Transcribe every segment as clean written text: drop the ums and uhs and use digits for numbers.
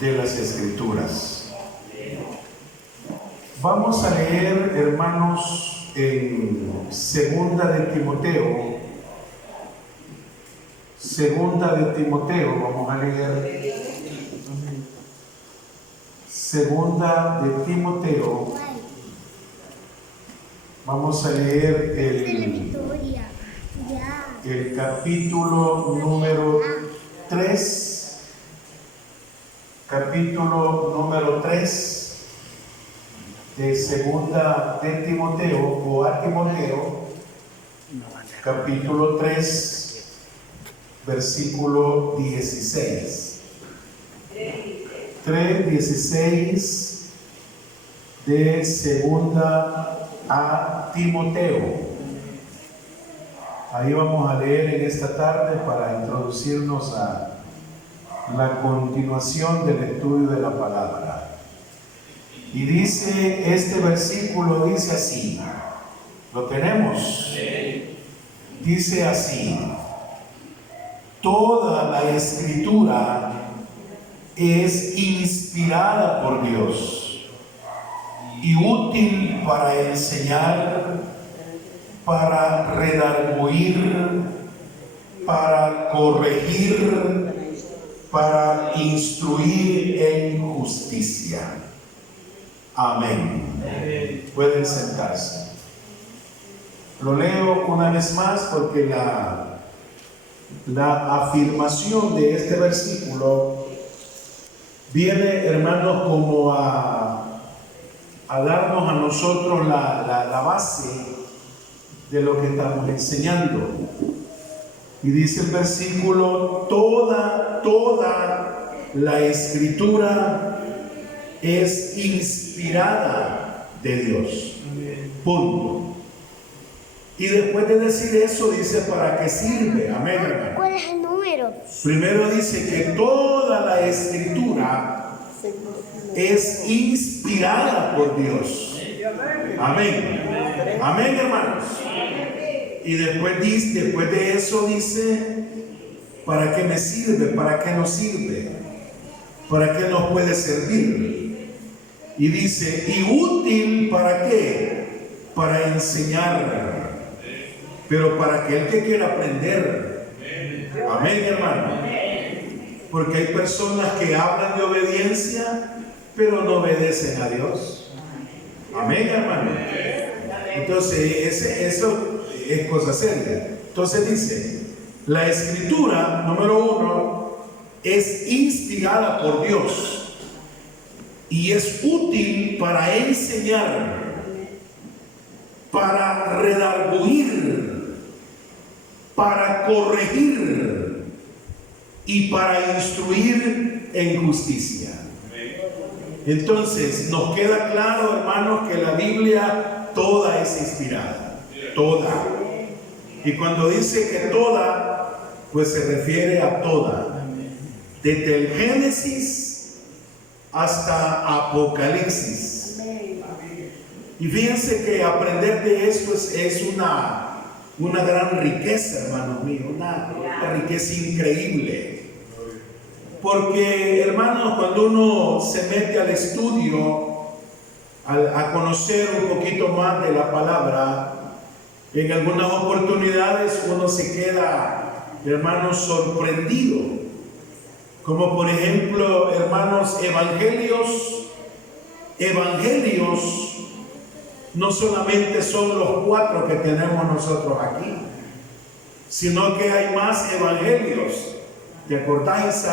De las Escrituras. Vamos a leer, hermanos, en Segunda de Timoteo. Segunda de Timoteo, vamos a leer. Segunda de Timoteo. Vamos a leer el capítulo número 3. Capítulo número 3 de Segunda de Timoteo, o a Timoteo, capítulo 3, versículo 16. 3:16 de Segunda a Timoteo. Ahí vamos a leer en esta tarde para introducirnos a la continuación del estudio de la palabra. Y dice, este versículo dice así, ¿lo tenemos? Dice así: toda la Escritura es inspirada por Dios y útil para enseñar, para redarguir, para corregir, para instruir en justicia. Amén. Pueden sentarse. Lo leo una vez más porque la afirmación de este versículo viene, hermanos, como a darnos a nosotros la base de lo que estamos enseñando. Y dice el versículo, toda la Escritura es inspirada de Dios. Punto. Y después de decir eso, dice, ¿para qué sirve? Amén, hermano. ¿Cuál es el número? Primero dice que toda la Escritura es inspirada por Dios. Amén. Amén, hermanos. Y después de eso dice, ¿para qué me sirve? ¿Para qué nos sirve? ¿Para qué nos puede servir? Y dice, ¿y útil para qué? Para enseñar, pero para aquel que quiera aprender. Amén, hermano. Porque hay personas que hablan de obediencia, pero no obedecen a Dios. Amén, hermano. Entonces, eso es cosa seria. Entonces dice, la Escritura, número 1, es inspirada por Dios y es útil para enseñar, para redarguir, para corregir y para instruir en justicia. Entonces, nos queda claro, hermanos, que la Biblia toda es inspirada. Toda. Y cuando dice que toda, pues se refiere a toda. Desde el Génesis hasta Apocalipsis. Y fíjense que aprender de esto es una gran riqueza, hermanos míos, una riqueza increíble. Porque, hermanos, cuando uno se mete al estudio, a conocer un poquito más de la palabra, en algunas oportunidades uno se queda, hermanos, sorprendido. Como por ejemplo, hermanos, evangelios no solamente son los 4 que tenemos nosotros aquí, sino que hay más evangelios. ¿Te acordás,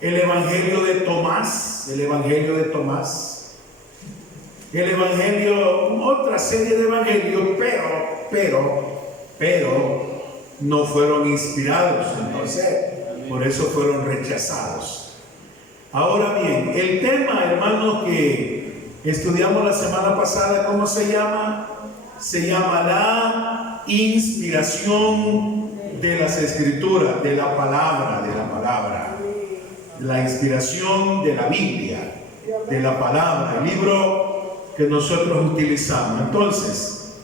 el evangelio de Tomás? El evangelio, otra serie de evangelios, pero no fueron inspirados, entonces por eso fueron rechazados. Ahora bien, el tema, hermanos, que estudiamos la semana pasada, ¿cómo se llama? Se llama la inspiración de las Escrituras, de la palabra, la inspiración de la Biblia, de la palabra, el libro que nosotros utilizamos. Entonces,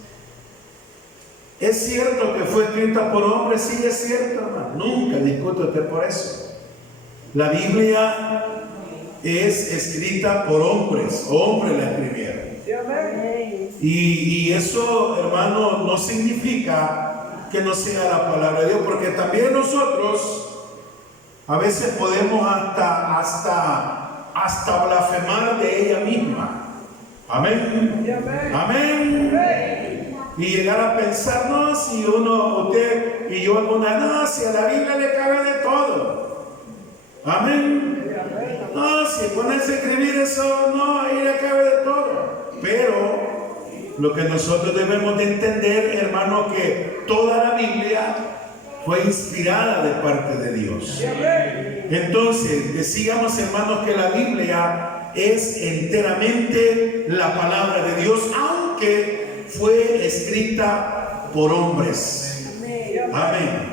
¿es cierto que fue escrita por hombres? Sí, es cierto, hermano. Nunca discuto usted por eso. La Biblia es escrita por hombres la escribieron. Y eso, hermano, no significa que no sea la palabra de Dios, porque también nosotros a veces podemos hasta blasfemar de ella misma. Amén. Amén. Y llegar a pensar, no, si usted y yo alguna, no, si a la Biblia le cabe de todo. Amén. No, si ponerse a escribir eso, no, ahí le cabe de todo. Pero lo que nosotros debemos de entender, hermano, que toda la Biblia fue inspirada de parte de Dios. Entonces, decíamos, hermanos, que la Biblia es enteramente la palabra de Dios, aunque fue escrita por hombres. Amén.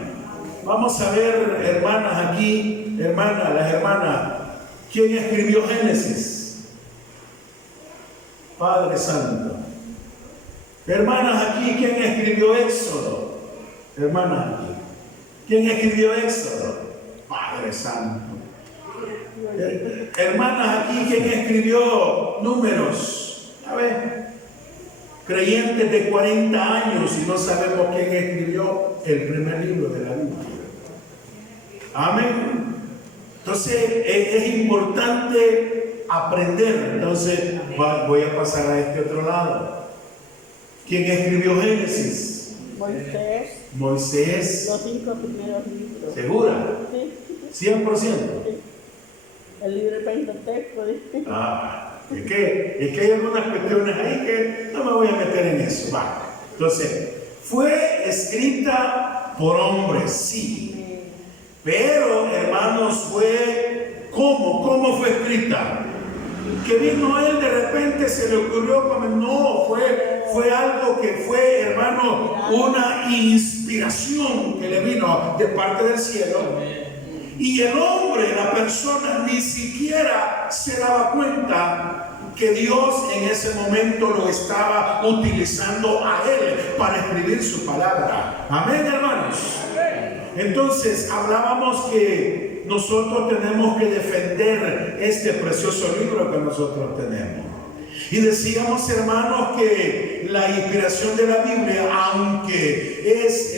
Vamos a ver, hermanas, aquí, las hermanas, ¿quién escribió Génesis? Padre Santo. Hermanas, aquí, ¿quién escribió Éxodo? Hermanas, aquí, ¿quién escribió Éxodo? Padre Santo. Hermanas, aquí, ¿quién escribió Números? A ver, creyentes de 40 años y no sabemos quién escribió el primer libro de la Biblia. Amén. Entonces es importante aprender. Entonces voy a pasar a este otro lado. ¿Quién escribió Génesis? Moisés. Los 5 primeros libros. ¿Segura? Sí. 100%. Sí. El libro de Pentateuco. Es que hay algunas cuestiones ahí que no me voy a meter en eso. Va. Entonces, fue escrita por hombres, sí. Pero, hermanos, ¿cómo fue escrita? Que vino él, de repente se le ocurrió como, no, fue algo que fue, hermano, una inspiración que le vino de parte del cielo. Y el hombre, la persona, ni siquiera se daba cuenta que Dios en ese momento lo estaba utilizando a él para escribir su palabra. Amén, hermanos. Entonces, hablábamos que nosotros tenemos que defender este precioso libro que nosotros tenemos. Y decíamos, hermanos, que la inspiración de la Biblia, aunque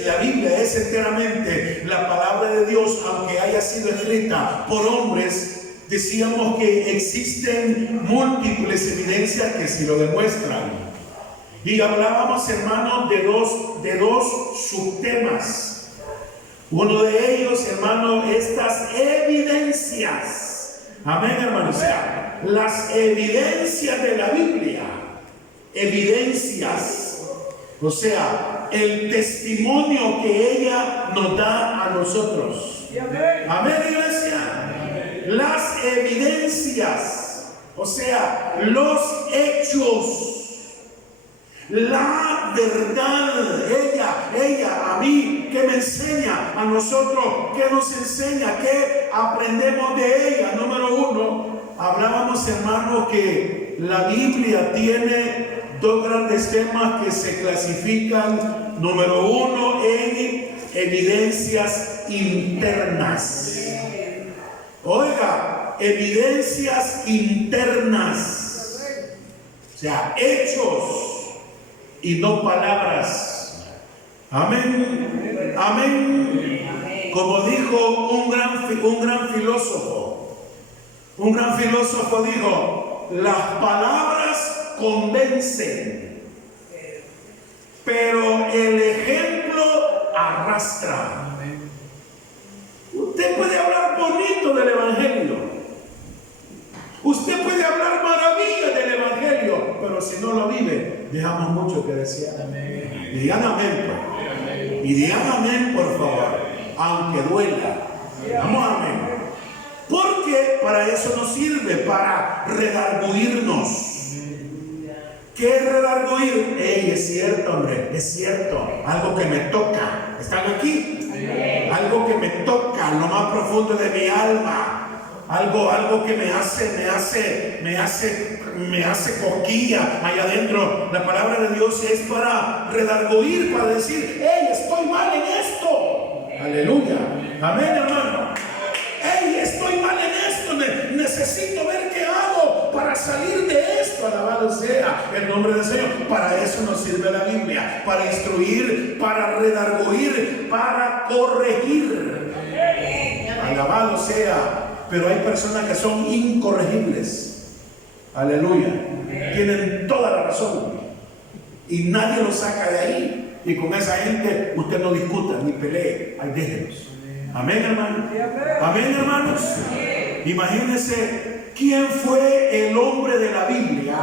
la Biblia es enteramente la palabra de Dios, aunque haya sido escrita por hombres, decíamos que existen múltiples evidencias que sí lo demuestran. Y hablábamos, hermanos, de dos subtemas. Uno de ellos, hermano, estas evidencias. Amén, hermano. O sea, las evidencias de la Biblia. Evidencias. O sea, el testimonio que ella nos da a nosotros. Amén, iglesia. Las evidencias. O sea, los hechos. La verdad, ella, a mí, que me enseña, a nosotros, que nos enseña, que aprendemos de ella. Número uno, hablábamos, hermanos, que la Biblia tiene dos grandes temas que se clasifican. Número uno, en evidencias internas. Oiga, evidencias internas. O sea, hechos y no palabras. Amén. Amén. Como dijo un gran filósofo. Un gran filósofo dijo: las palabras convencen, pero el ejemplo arrastra. Usted puede hablar bonito del Evangelio. Usted puede hablar maravillas del Evangelio, pero si no lo vive, dejamos mucho que desear. Amén. Y digan amén, pues. Y digan amén, por favor, aunque duela. Digamos amén. Porque para eso nos sirve, para redarguirnos. ¿Qué es redarguir? Es cierto, hombre, es cierto. Algo que me toca. ¿Están aquí? Amén. Algo que me toca, lo más profundo de mi alma. Algo que me hace cosquilla allá adentro. La palabra de Dios es para redarguir, para decir: hey, estoy mal en esto. Aleluya. Amén, hermano. Hey, estoy estoy mal en esto, necesito ver qué hago para salir de esto. Alabado sea el nombre del Señor. Para eso nos sirve la Biblia, para instruir, para redarguir, para corregir. Alabado sea. Pero hay personas que son incorregibles. Aleluya. Tienen toda la razón y nadie los saca de ahí. Y con esa gente usted no discuta ni pelee. Ay, déjenos. Amén, hermanos. Amén, hermanos. Imagínense quién fue el hombre de la Biblia.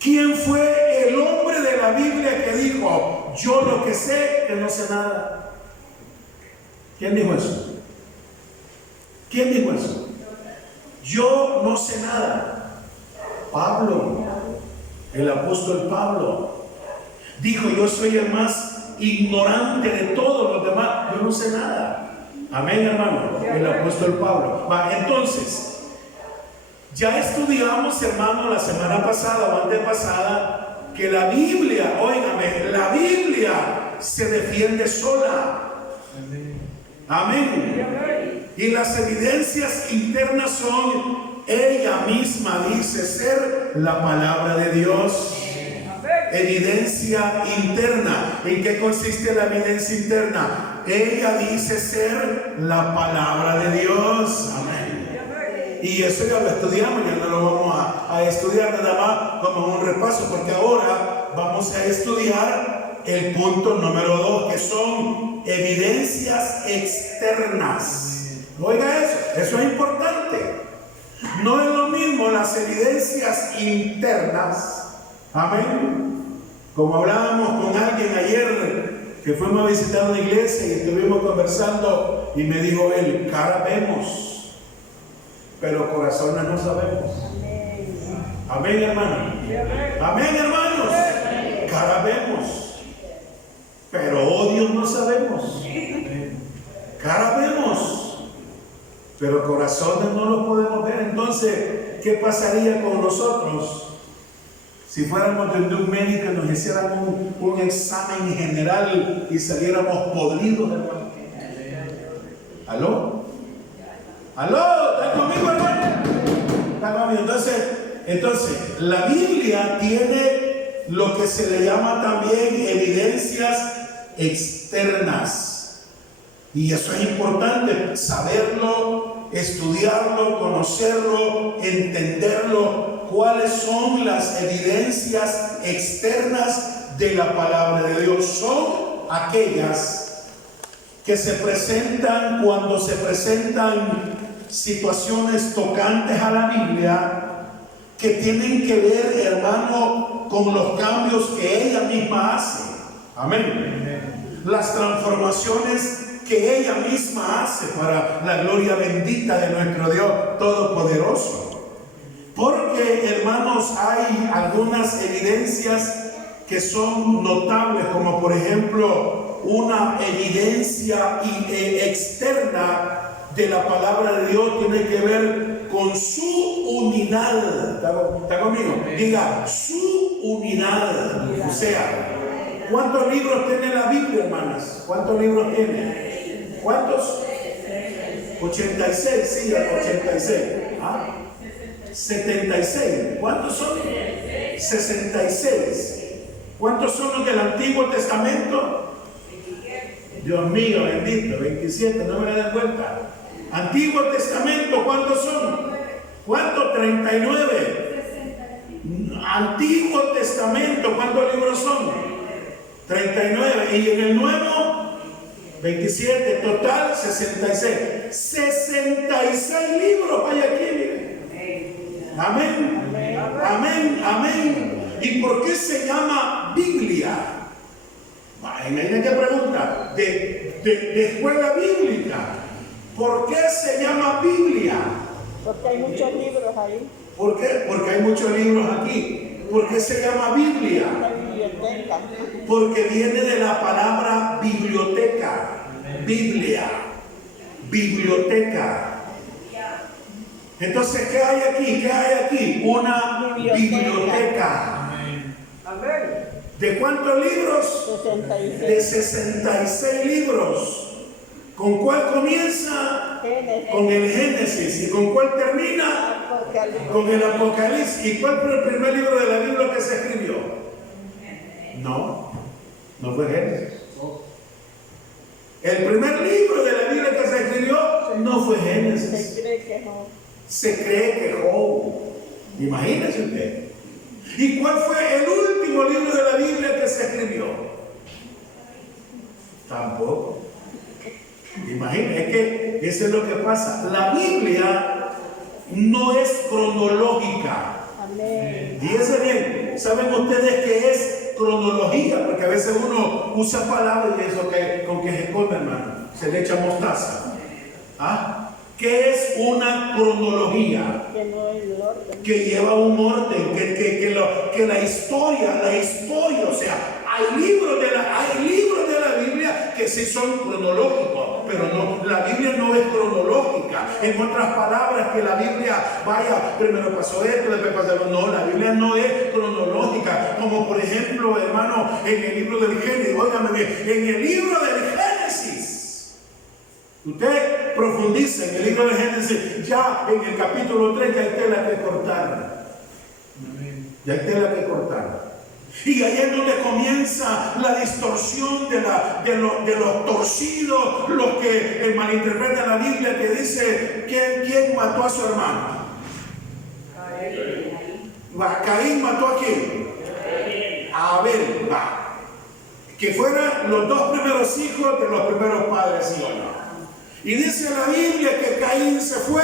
¿Quién fue el hombre de la Biblia que dijo: yo lo que sé que no sé nada? ¿Quién dijo eso? ¿Quién dijo eso? Yo no sé nada. Pablo, el apóstol Pablo, dijo: yo soy el más ignorante de todos los demás, yo no sé nada. Amén, hermano. El apóstol Pablo. Entonces, ya estudiamos, hermano, la semana pasada o antepasada, que la Biblia, óigame, la Biblia se defiende sola. Amén. Y las evidencias internas son, ella misma dice ser la palabra de Dios. Evidencia interna. ¿En qué consiste la evidencia interna? Ella dice ser la palabra de Dios. Amén. Y eso ya lo estudiamos, ya no lo vamos a estudiar nada más como un repaso, porque ahora vamos a estudiar el punto número 2, que son evidencias externas. Oiga eso es importante. No es lo mismo las evidencias internas. Amén. Como hablábamos con alguien ayer que fuimos a visitar una iglesia y estuvimos conversando y me dijo él: cara vemos, pero corazones no sabemos. Amén, hermano. Amén, hermanos. Cara vemos, pero odios no sabemos. Cara vemos, pero corazones no los podemos ver. Entonces, ¿qué pasaría con nosotros si fuéramos de un médico y nos hicieran un examen general y saliéramos podridos de muerte? ¿Aló? ¿Aló? ¿Están conmigo, hermano? ¿Están conmigo? Entonces, la Biblia tiene lo que se le llama también evidencias externas. Y eso es importante, saberlo, estudiarlo, conocerlo, entenderlo. ¿Cuáles son las evidencias externas de la palabra de Dios? Son aquellas que se presentan cuando se presentan situaciones tocantes a la Biblia, que tienen que ver, hermano, con los cambios que ella misma hace. Amén. Las transformaciones que ella misma hace para la gloria bendita de nuestro Dios Todopoderoso. Porque, hermanos, hay algunas evidencias que son notables, como por ejemplo una evidencia externa de la palabra de Dios tiene que ver con su unidad. ¿Está conmigo? Diga, su unidad. O sea, ¿cuántos libros tiene la Biblia, hermanas? ¿Cuántos libros tiene? ¿Cuántos? 86, sí, 86. ¿Ah? 76. ¿Cuántos son? 66. ¿Cuántos son los del Antiguo Testamento? Dios mío, bendito, 27, no me dan cuenta. Antiguo Testamento, ¿cuántos son? ¿Cuántos? 39. Antiguo Testamento, ¿cuántos libros son? 39. Y en el Nuevo, 27. Total, 66. 66 libros hay aquí, miren. Amén. Amén. Amén. ¿Y por qué se llama Biblia? Imagínate qué pregunta. De escuela bíblica. ¿Por qué se llama Biblia? Porque hay muchos libros ahí. ¿Por qué? Porque hay muchos libros aquí. ¿Por qué se llama Biblia? La biblioteca. Porque viene de la palabra biblioteca. Biblia. Biblioteca. Entonces, ¿qué hay aquí? ¿Qué hay aquí? Una biblioteca. ¿De cuántos libros? 66. De 66 libros. ¿Con cuál comienza? con el Génesis. ¿Y con cuál termina? Con el Apocalipsis. ¿Y cuál fue el primer libro de la Biblia que se escribió? No fue Génesis. El primer libro de la Biblia que se escribió no fue Génesis. Se cree que Job. Imagínese usted. ¿Y cuál fue el último libro de la Biblia que se escribió? Tampoco. Imagínense, es que eso es lo que pasa. La Biblia no es cronológica. Fíjense bien, ¿saben ustedes qué es cronología? Porque a veces uno usa palabras y eso que con que se come, hermano, se le echa mostaza. ¿Ah? ¿Qué es una cronología? Que lleva un orden, que la historia, o sea, hay libros de la Biblia que sí son cronológicos, pero no, la Biblia no es cronológica. En otras palabras, que la Biblia vaya, primero pasó esto, después pasó esto. No, la Biblia no es cronológica, como por ejemplo, hermano, en el libro del Génesis, óigame bien, en el libro del Génesis. Usted profundiza en el libro de Génesis, ya en el capítulo 3 ya hay tela que cortar. Ya hay tela que cortar. Y ahí es donde comienza la distorsión de los torcidos, los que malinterpretan la Biblia, que dice, ¿quién mató a su hermano? Caín mató a quién? A Abel. Que fueran los dos primeros hijos de los primeros padres, ¿sí o no? Y dice la Biblia que Caín se fue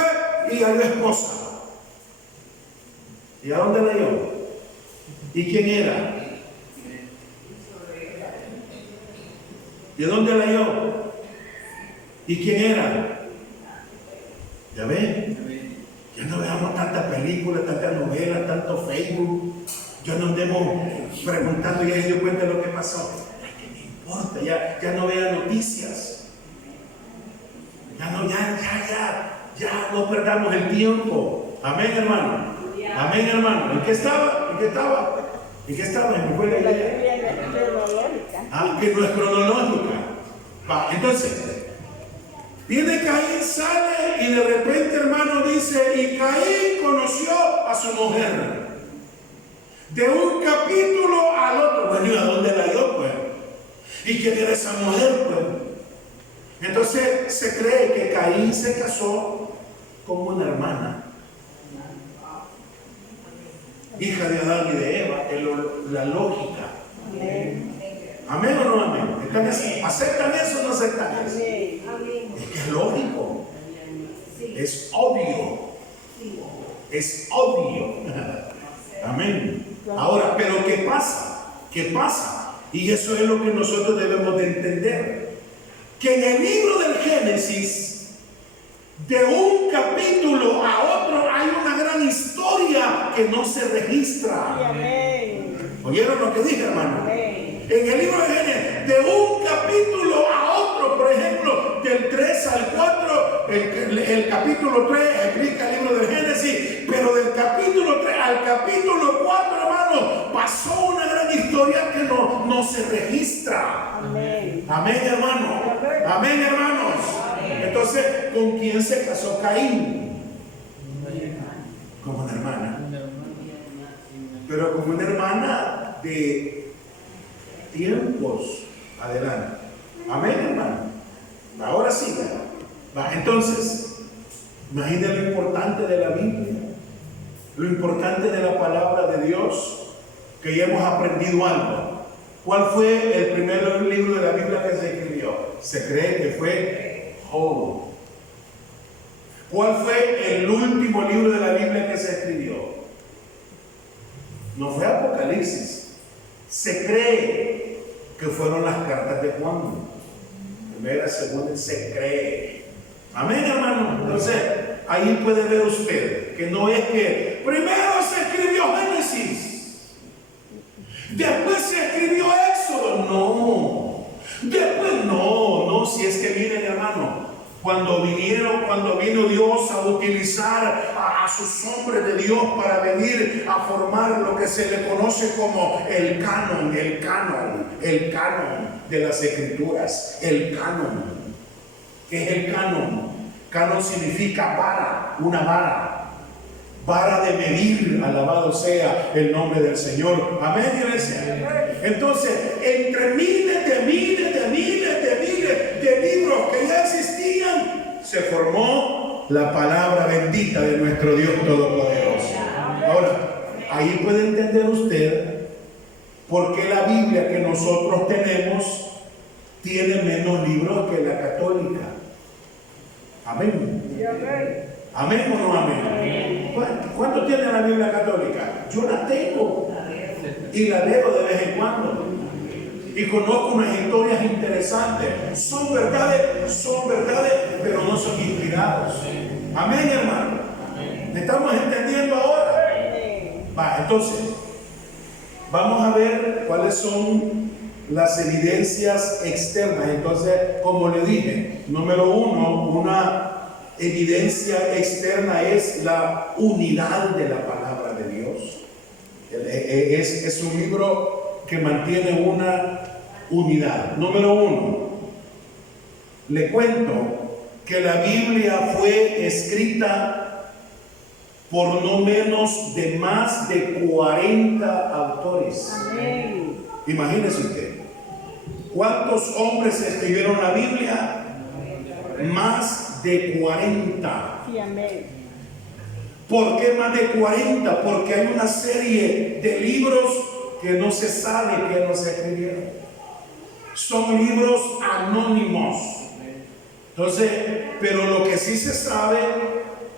y halló esposa. ¿Y a dónde la halló? ¿Y quién era? ¿Y a dónde la halló? ¿Y quién era? ¿Ya ven? Ya no veamos tantas películas, tantas novelas, tanto Facebook. Ya no andemos preguntando y ya se dio cuenta de lo que pasó. ¿Qué me importa? Ya no vea noticias. Ya no perdamos el tiempo. Amén, hermano. Amén, hermano. ¿En qué estaba? ¿Me fue la idea? Que no es cronológica. Entonces, viene Caín, sale y de repente, hermano, dice, y Caín conoció a su mujer. De un capítulo al otro. Bueno, ¿y a dónde la halló, pues? ¿Y quién era esa mujer, pues? Entonces se cree que Caín se casó con una hermana, hija de Adán y de Eva, es la lógica. ¿Amén o no amén? ¿Aceptan eso o no aceptan eso? Es que es lógico, es obvio, amén. Ahora, pero ¿qué pasa? Y eso es lo que nosotros debemos de entender. Que en el libro del Génesis, de un capítulo a otro, hay una gran historia que no se registra. ¿Oyeron lo que dije, hermano? En el libro de Génesis, de un capítulo a otro, por ejemplo, del 3 al 4, el capítulo 3 explica el libro del Génesis, pero del capítulo 3 al capítulo 4, hermano, pasó una gran historia que no se registra. Amén, hermano. Amén, hermanos. Entonces, ¿con quién se casó Caín? Con una hermana. Pero con una hermana de tiempos adelante. Amén, hermano. Ahora sí. Entonces, imaginen lo importante de la Biblia, lo importante de la palabra de Dios, que ya hemos aprendido algo. ¿Cuál fue el primer libro de la Biblia que se escribió? Se cree que fue Job. ¿Cuál fue el último libro de la Biblia que se escribió? No fue Apocalipsis. Se cree que fueron las cartas de Juan. Primera, segunda, se cree. Amén, hermano. Entonces, ahí puede ver usted que no es que primero se escribió Génesis, después se escribió Éxodo. No. Después no. Si es que miren, hermano, cuando vino Dios a utilizar a sus hombres de Dios para venir a formar lo que se le conoce como el canon de las Escrituras. El canon. ¿Qué es el canon? Canon significa vara, una vara. Vara de medir, alabado sea el nombre del Señor. Amén, iglesia. Entonces, entre miles de libros que ya existían, se formó la palabra bendita de nuestro Dios Todopoderoso. Ahora, ahí puede entender usted por qué la Biblia que nosotros tenemos tiene menos libros que la católica. Amén. Amén o no amén. ¿Cuánto tiene la Biblia católica? Yo la tengo y la leo de vez en cuando y conozco unas historias interesantes. Son verdades, pero no son inspirados. Amén, hermano. ¿Me estamos entendiendo ahora? Va, entonces vamos a ver cuáles son las evidencias externas. Entonces, como le dije, número uno, una evidencia externa es la unidad de la palabra de Dios. Es un libro que mantiene una unidad. Número uno, le cuento que la Biblia fue escrita por no menos de más de 40 autores. Amén. Imagínese usted, ¿cuántos hombres escribieron la Biblia? Más de 40. Sí, amén. ¿Por qué más de 40? Porque hay una serie de libros que no se sabe que no se escribieron. Son libros anónimos. Entonces, pero lo que sí se sabe,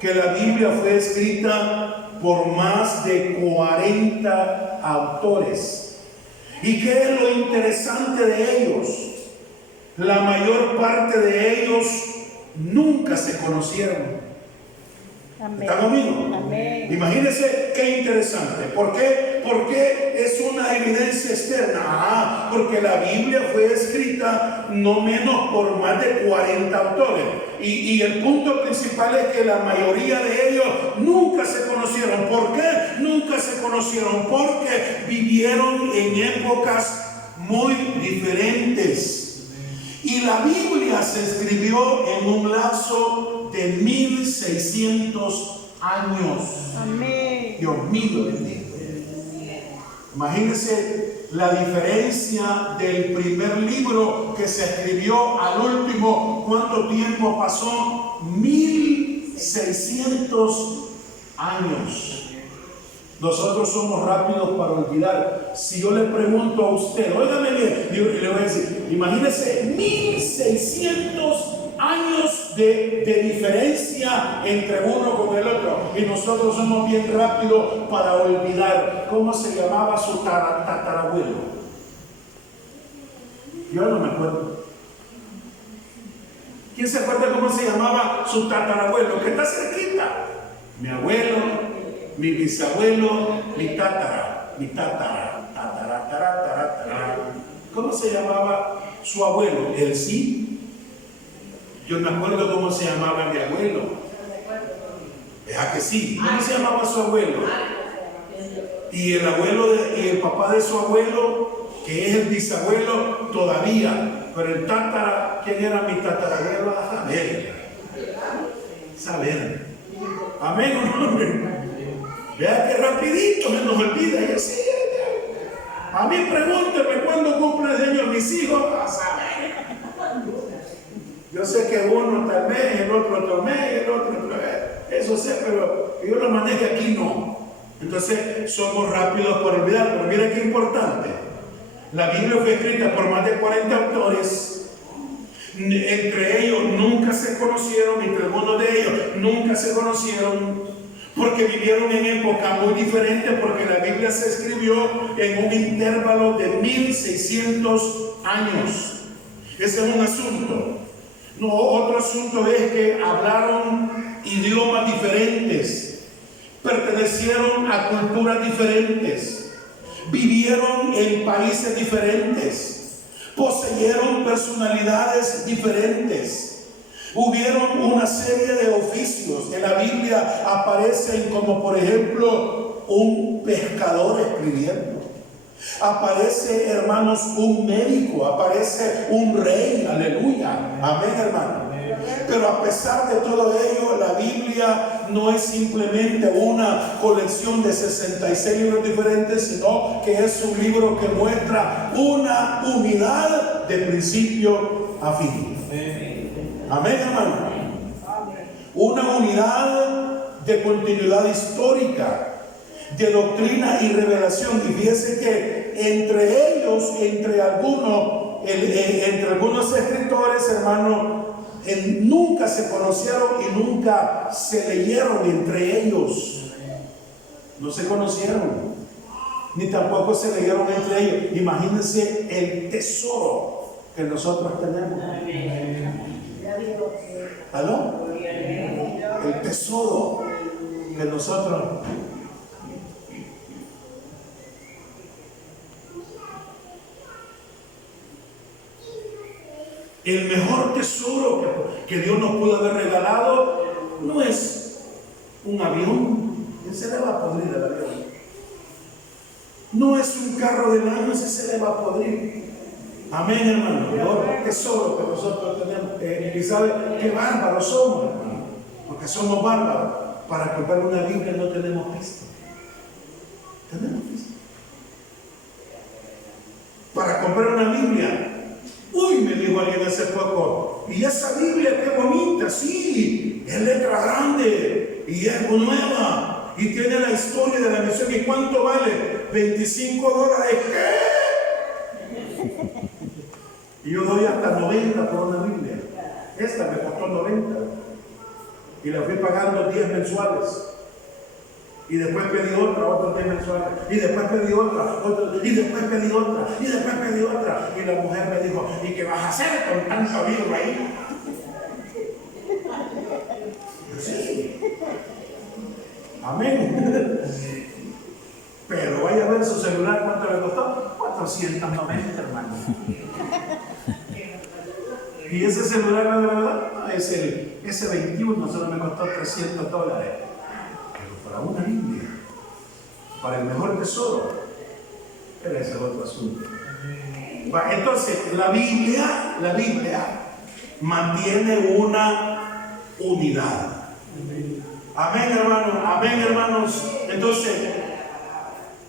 que la Biblia fue escrita por más de 40 autores. ¿Y qué es lo interesante de ellos? La mayor parte de ellos nunca se conocieron. Amén. ¿Están conmigo? Amén. Imagínense qué interesante. ¿Por qué? Porque es una evidencia externa. Porque la Biblia fue escrita no menos por más de 40 autores. Y el punto principal es que la mayoría de ellos nunca se conocieron. ¿Por qué nunca se conocieron? Porque vivieron en épocas muy diferentes. Y la Biblia se escribió en un lapso de 1600 años. Amén. Dios mío bendito. Imagínense la diferencia del primer libro que se escribió al último. ¿Cuánto tiempo pasó? 1600 años. Nosotros somos rápidos para olvidar. Si yo le pregunto a usted, óigame bien, yo le voy a decir, imagínese 1600 años de diferencia entre uno con el otro. Y nosotros somos bien rápidos para olvidar. ¿Cómo se llamaba su tatarabuelo? Yo no me acuerdo. ¿Quién se acuerda cómo se llamaba su tatarabuelo? Que está cerquita. Mi abuelo, mi bisabuelo, mi tatara. ¿Cómo se llamaba su abuelo? ¿El sí? Yo me acuerdo cómo se llamaba mi abuelo. ¿Verdad que sí? ¿Cómo se llamaba su abuelo? Y el abuelo y el papá de su abuelo, que es el bisabuelo, todavía. Pero el tatara, ¿quién era mi tatarabuelo? A saber. Amén o no. Vea que rapidito se nos olvida. Yo sí, a mí pregúnteme cuándo cumpleaños mis hijos. A saber. Yo sé que uno tal vez, el otro otro mes, el otro otra vez. Eso sé, pero yo lo manejo aquí no. Entonces somos rápidos por olvidar. Pero mira qué importante. La Biblia fue escrita por más de 40 autores. Entre ellos nunca se conocieron, entre algunos de ellos nunca se conocieron, porque vivieron en épocas muy diferentes, porque la Biblia se escribió en un intervalo de 1600 años. Ese es un asunto. No, otro asunto es que hablaron idiomas diferentes, pertenecieron a culturas diferentes, vivieron en países diferentes, poseyeron personalidades diferentes. Hubieron una serie de oficios. En la Biblia aparecen como por ejemplo un pescador escribiendo. Aparece, hermanos, un médico. Aparece un rey. Aleluya. Amén, hermano. Pero a pesar de todo ello, la Biblia no es simplemente una colección de 66 libros diferentes, sino que es un libro que muestra una unidad de principio a fin. Amén, hermano. Una unidad de continuidad histórica, de doctrina y revelación. Y fíjese que entre ellos, entre algunos escritores, hermano, nunca se conocieron y nunca se leyeron entre ellos. No se conocieron, ni tampoco se leyeron entre ellos. Imagínense el tesoro que nosotros tenemos. ¿Aló? El tesoro que nosotros. El mejor tesoro que Dios nos pudo haber regalado no es un avión. ¿Quién se le va a podrir el avión? No es un carro del año, ese se le va a podrir. Amén, hermano. El mejor tesoro que nosotros tenemos. Y sabe qué bárbaros somos, hermano. Porque somos bárbaros. Para comprar una Biblia no tenemos pista. Tenemos pista. Para comprar una Biblia. Uy, me dijo alguien hace poco, y esa Biblia qué bonita, sí, es letra grande y es nueva y tiene la historia de la misión. ¿Y cuánto vale? $25. ¿Qué? Y yo doy hasta 90 por una Biblia. Esta me costó 90 y la fui pagando 10 mensuales. Y después pedí otros 10 mensuales. Y después pedí otra. Y después pedí otra. Y después pedí otra. Y la mujer me dijo, ¿y qué vas a hacer con tanto libro ahí? Sí. Amén. Pero vaya a ver su celular, ¿cuánto le costó? 490, hermano. Y ese celular, la verdad, no, es el S21, solo me costó $300. Para una Biblia, para el mejor tesoro, pero ese es otro asunto. Entonces, la Biblia mantiene una unidad. Amén, hermanos. Amén, hermanos. Entonces,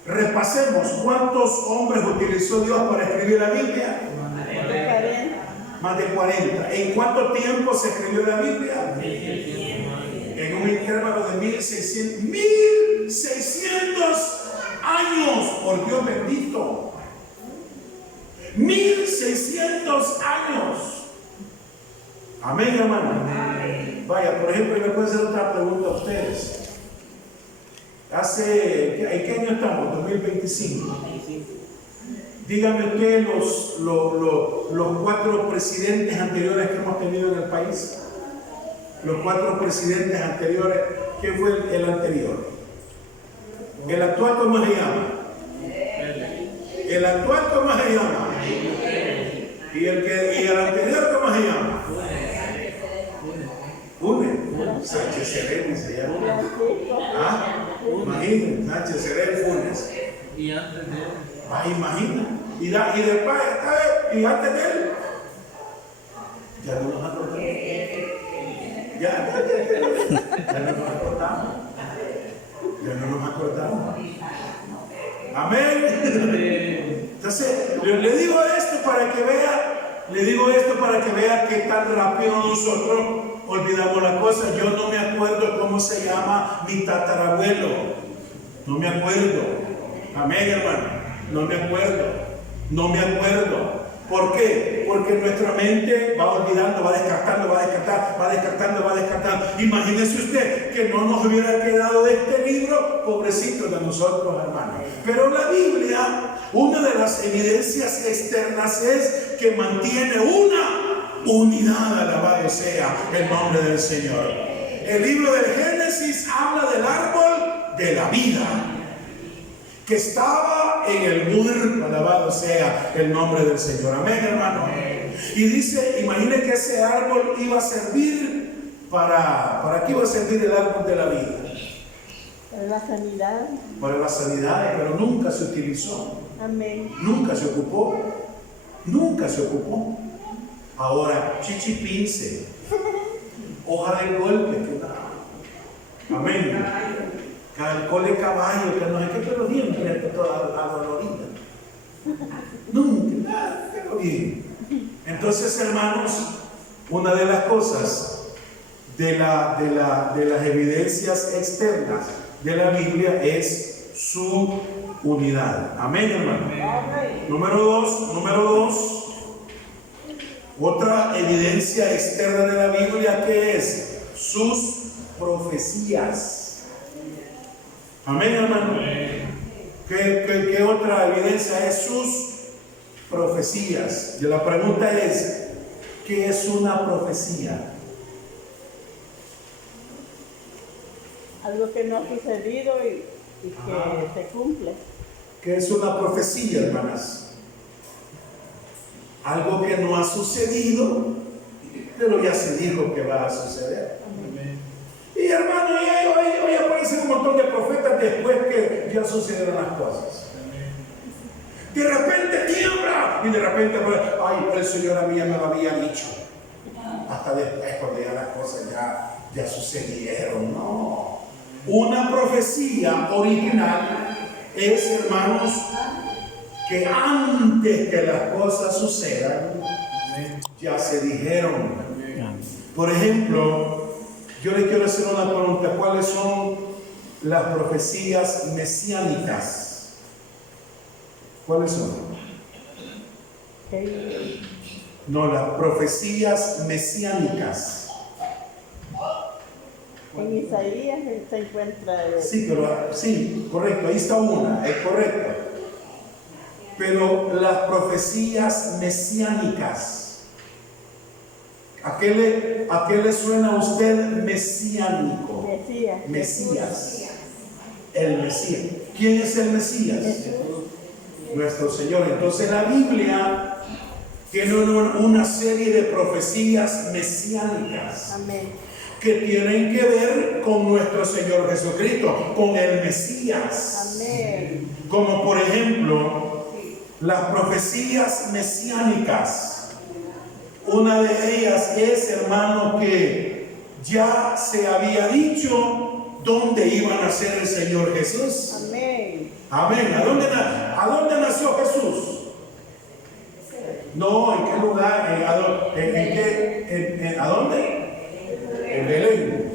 repasemos cuántos hombres utilizó Dios para escribir la Biblia. Más de 40. ¿En cuánto tiempo se escribió la Biblia? En un intervalo de 1600 años, por Dios bendito. 1600 años. Amén, hermano. Vaya, por ejemplo, yo le puedo hacer otra pregunta a ustedes. ¿En qué año estamos? 2025. Díganme ustedes los 4 presidentes anteriores que hemos tenido en el país. Los 4 presidentes anteriores. ¿Quién fue el anterior? ¿El actual cómo se llama? ¿El actual cómo se llama? ¿Y el anterior cómo se llama? Sánchez Serén se llama. Imagínense, Sánchez Serén Funes. Y antes de él. Imagina. Y después, y antes de él, ya no nos acordamos. Ya no nos acordamos. Amén. Entonces, le digo esto para que vea qué tan rápido nosotros olvidamos las cosas. Yo no me acuerdo cómo se llama mi tatarabuelo. No me acuerdo. Amén, hermano. No me acuerdo. ¿Por qué? Porque nuestra mente va olvidando, va descartando. Imagínese usted que no nos hubiera quedado este libro, pobrecito de nosotros, hermanos. Pero la Biblia, una de las evidencias externas es que mantiene una unidad, alabado sea el nombre del Señor. El libro del Génesis habla del árbol de la vida, que estaba en el huerto, alabado sea el nombre del Señor. Amén, hermano. Y dice, imagine que ese árbol iba a servir ¿para qué iba a servir el árbol de la vida? Para la sanidad. Para la sanidad, pero nunca se utilizó. Amén. Nunca se ocupó. Ahora, chichipince. hoja de golpe, que da. Amén. Calcó de caballo, que no sé qué, pero siempre toda adolorida. Nunca, nada, pero bien. Entonces, hermanos, una de las cosas de las evidencias externas de la Biblia es su unidad. Amén, hermano. Número dos. Otra evidencia externa de la Biblia, que es sus profecías. Amén, hermano. ¿Qué otra evidencia es? Sus profecías. Y la pregunta es, ¿qué es una profecía? Algo que no ha sucedido y que se cumple. ¿Qué es una profecía, hermanas? Algo que no ha sucedido, pero ya se dijo que va a suceder. Amén. Y hermano, hoy aparecen un montón de profetas después que ya sucedieron las cosas. Amén. De repente tiembla y de repente, ay, el Señor a mí ya me lo había dicho. Hasta después, cuando ya las cosas ya sucedieron. No. Una profecía original es, hermanos, que antes que las cosas sucedan, ya se dijeron. Por ejemplo, yo le quiero hacer una pregunta: ¿cuáles son las profecías mesiánicas? ¿Cuáles son? No, las profecías mesiánicas. En Isaías se encuentra. Sí, correcto, ahí está una, es correcto. Pero las profecías mesiánicas, ¿a qué le suena a usted mesiánico? Mesías. El Mesías. ¿Quién es el Mesías? Nuestro Señor. Entonces la Biblia tiene una serie de profecías mesiánicas. Amén. Que tienen que ver con nuestro Señor Jesucristo, con el Mesías. Amén. Como por ejemplo, las profecías mesiánicas. Una de ellas es, hermano, que ya se había dicho dónde iba a nacer el Señor Jesús. Amén. Amén. ¿A dónde nació Jesús? No, ¿en qué lugar? ¿A dónde? En Belén.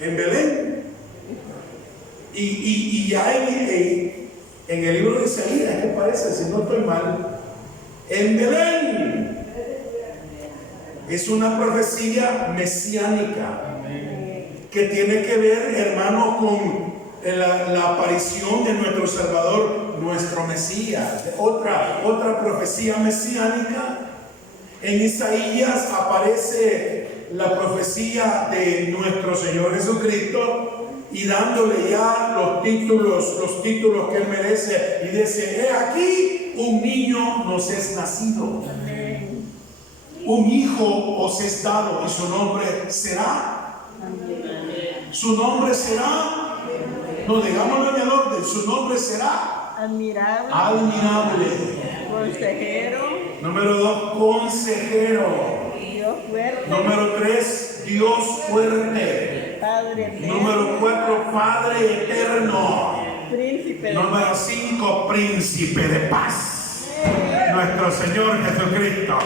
En Belén. Y ya en el libro de Isaías, ¿qué parece? Si no estoy mal, en Belén es una profecía mesiánica que tiene que ver, hermanos, con la aparición de nuestro Salvador, nuestro Mesías. Otra profecía mesiánica. En Isaías aparece la profecía de nuestro Señor Jesucristo y dándole ya los títulos que Él merece, y dice: he aquí un niño nos es nacido, un hijo os es dado, y su nombre será, no digámoslo en el orden, su nombre será admirable. Consejero. Número 2, consejero. Dios fuerte. Número 3, Dios fuerte. Padre eterno. Número 4, Padre eterno. Príncipe. Número 5, príncipe de paz. Nuestro Señor Jesucristo.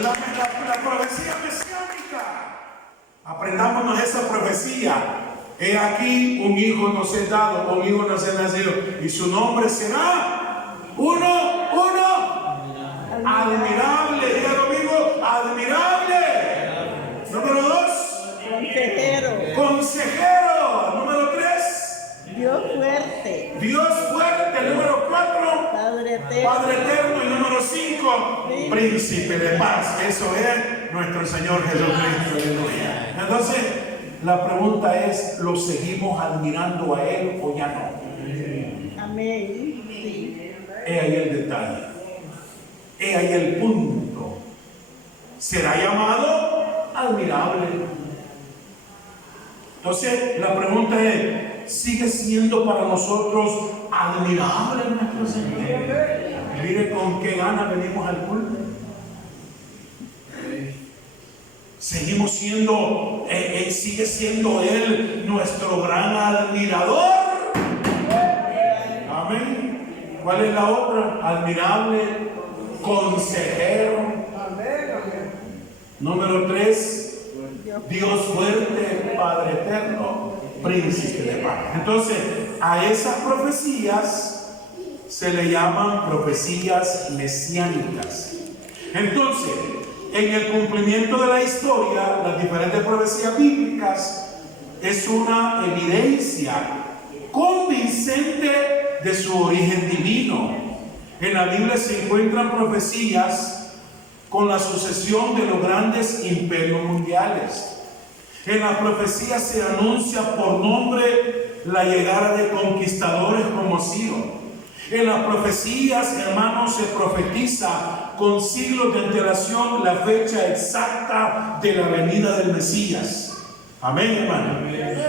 La profecía mesiánica. Aprendámonos esa profecía. He aquí un hijo nos es dado, un hijo nos es nacido, y su nombre será uno. Admirable, diga conmigo, admirable. Número 2, consejero. Número 3, Dios fuerte. Número 4, Padre eterno. Y número 5, príncipe de paz. Eso es nuestro Señor Jesucristo. Aleluya. Entonces, la pregunta es: ¿lo seguimos admirando a Él o ya no? Amén. Sí. He ahí el detalle. He ahí el punto. Será llamado admirable. Entonces, la pregunta es: ¿sigue siendo para nosotros admirable nuestro Señor? Mire con qué ganas venimos al culto. Seguimos siendo, sigue siendo Él nuestro gran admirador. Amén. ¿Cuál es la otra? Admirable, consejero. Número 3, Dios fuerte, Padre eterno, príncipe de paz. Entonces, a esas profecías se le llaman profecías mesiánicas. Entonces, en el cumplimiento de la historia, las diferentes profecías bíblicas es una evidencia convincente de su origen divino. En la Biblia se encuentran profecías con la sucesión de los grandes imperios mundiales. En las profecías se anuncia por nombre la llegada de conquistadores como Ciro. En las profecías, hermanos, se profetiza con siglos de antelación la fecha exacta de la venida del Mesías. Amén, hermano.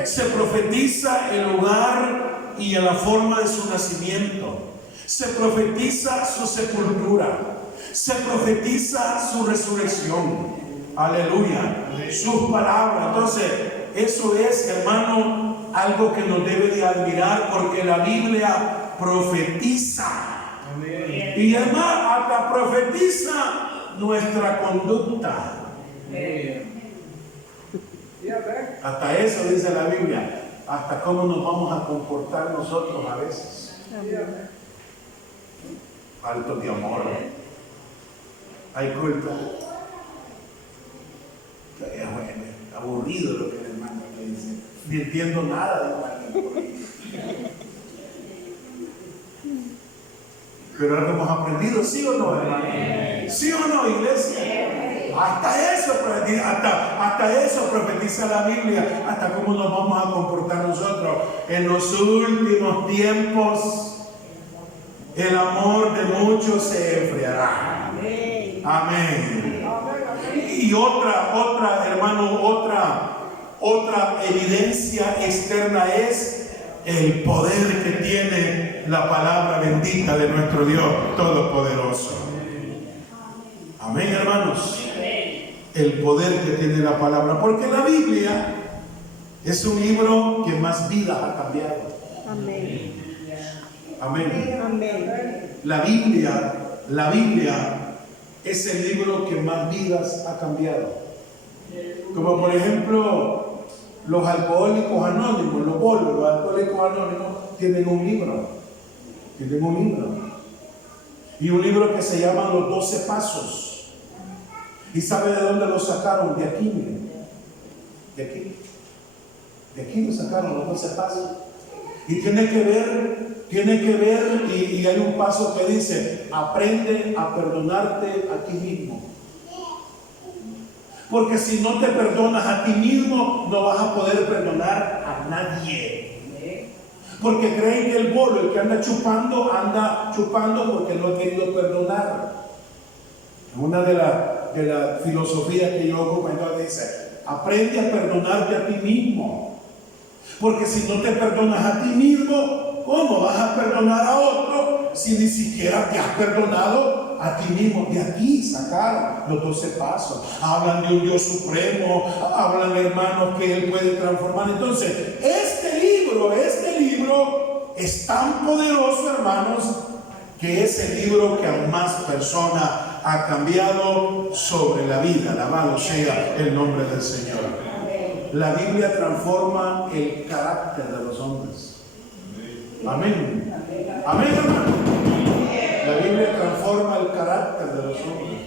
Se profetiza el lugar y la forma de su nacimiento. Se profetiza su sepultura. Se profetiza su resurrección. Aleluya. Sus palabras. Entonces, eso es, hermano, algo que nos debe de admirar, porque la Biblia profetiza. Amén. Y además hasta profetiza nuestra conducta. Amén. Hasta eso dice la Biblia, hasta cómo nos vamos a comportar nosotros a veces. Amén. Faltos de amor. Hay culto. Bueno, aburrido lo que el hermano le dice. Ni entiendo nada de igual. Pero algo hemos aprendido, ¿sí o no, hermano? ¿Sí o no, iglesia? Hasta eso profetiza la Biblia, hasta cómo nos vamos a comportar nosotros. En los últimos tiempos, el amor de muchos se enfriará. Amén. Y otra, hermano, otra evidencia externa es el poder que tiene la palabra bendita de nuestro Dios Todopoderoso. Amén, hermanos. El poder que tiene la palabra, porque la Biblia es un libro que más vidas ha cambiado. Amén. Amén. Amén. La Biblia es el libro que más vidas ha cambiado. Como por ejemplo, los alcohólicos anónimos, los bolos, los alcohólicos anónimos tienen un libro. Y un libro que se llama Los 12 Pasos. ¿Y sabe de dónde lo sacaron? De aquí, miren. De aquí lo sacaron los 12 pasos. Y tiene que ver, y hay un paso que dice, aprende a perdonarte a ti mismo. Porque si no te perdonas a ti mismo, no vas a poder perdonar a nadie. Porque creen que el bolo, el que anda chupando porque no ha querido perdonar. Una de la filosofía que yo ocupo, entonces dice, aprende a perdonarte a ti mismo. Porque si no te perdonas a ti mismo, ¿cómo vas a perdonar a otro si ni siquiera te has perdonado a ti mismo? De aquí sacaron los 12 pasos. Hablan de un Dios supremo, hablan, hermanos, que Él puede transformar. Entonces, este libro es tan poderoso, hermanos, que es el libro que a más personas ha cambiado sobre la vida. Alabado sea el nombre del Señor. La Biblia transforma el carácter de los hombres. Amén. Amén, hermano. La Biblia transforma el carácter de los hombres.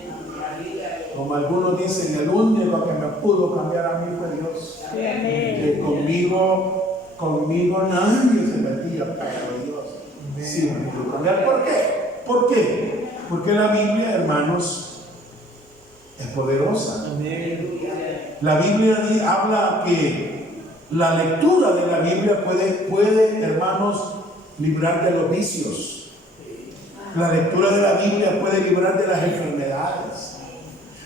Como algunos dicen, el único que me pudo cambiar a mí fue Dios. Que conmigo nadie se metía, pero Dios sí me pudo cambiar. ¿Por qué? ¿Por qué? Porque la Biblia, hermanos, es poderosa. La Biblia habla que la lectura de la Biblia puede, hermanos, librar de los vicios. La lectura de la Biblia puede librar de las enfermedades.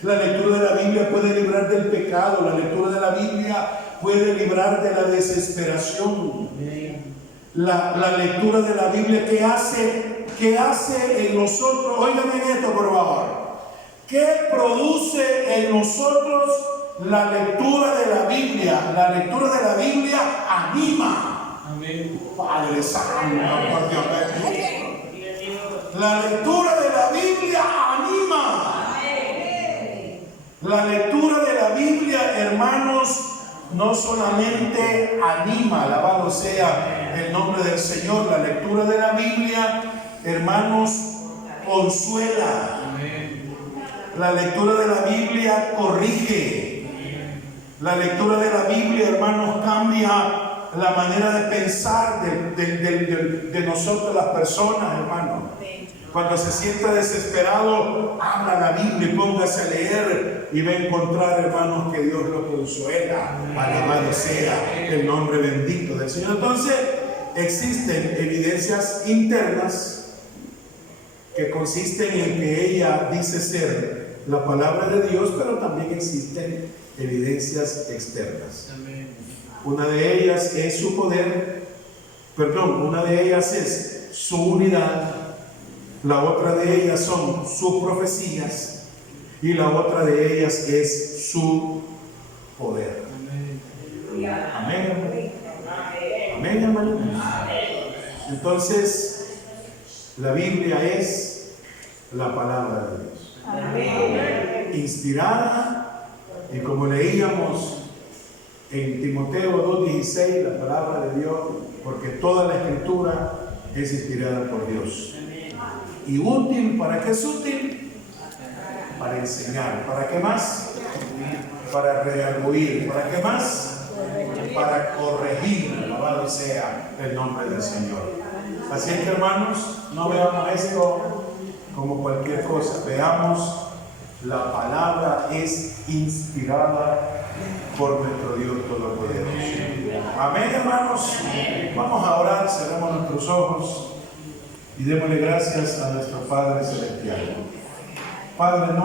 La lectura de la Biblia puede librar del pecado. La lectura de la Biblia puede librar de la desesperación. La lectura de la Biblia, ¿qué hace en nosotros? Oigan esto, por favor. ¿Qué produce en nosotros la lectura de la Biblia anima. Amén. Padre Santo, por Dios. La lectura de la Biblia anima. La lectura de la Biblia, hermanos, no solamente anima, alabado sea el nombre del Señor. La lectura de la Biblia, hermanos, consuela. La lectura de la Biblia corrige. La lectura de la Biblia, hermanos, cambia la manera de pensar de nosotros las personas, hermanos. Cuando se sienta desesperado, abra la Biblia y póngase a leer y va a encontrar, hermanos, que Dios lo consuela. Alabado sea el nombre bendito del Señor. Entonces, existen evidencias internas que consisten en que ella dice ser la palabra de Dios, pero también existen evidencias externas. Una de ellas es su poder, una de ellas es su unidad. La otra de ellas son sus profecías y la otra de ellas es su poder. Amén. Amén, hermanos. Entonces, la Biblia es la palabra de Dios. Amén. Inspirada, y como leíamos en Timoteo 2:16, la palabra de Dios, porque toda la escritura es inspirada por Dios. Y útil, ¿para qué es útil? Para enseñar. ¿Para qué más? Para redarguir. ¿Para qué más? Para corregir. Alabado sea el nombre del Señor. Así que, hermanos, no veamos esto como cualquier cosa. Veamos, la palabra es inspirada por nuestro Dios Todopoderoso. Amén, hermanos. Vamos a orar, cerremos nuestros ojos y démosle gracias a nuestro Padre Celestial. Padre nuestro.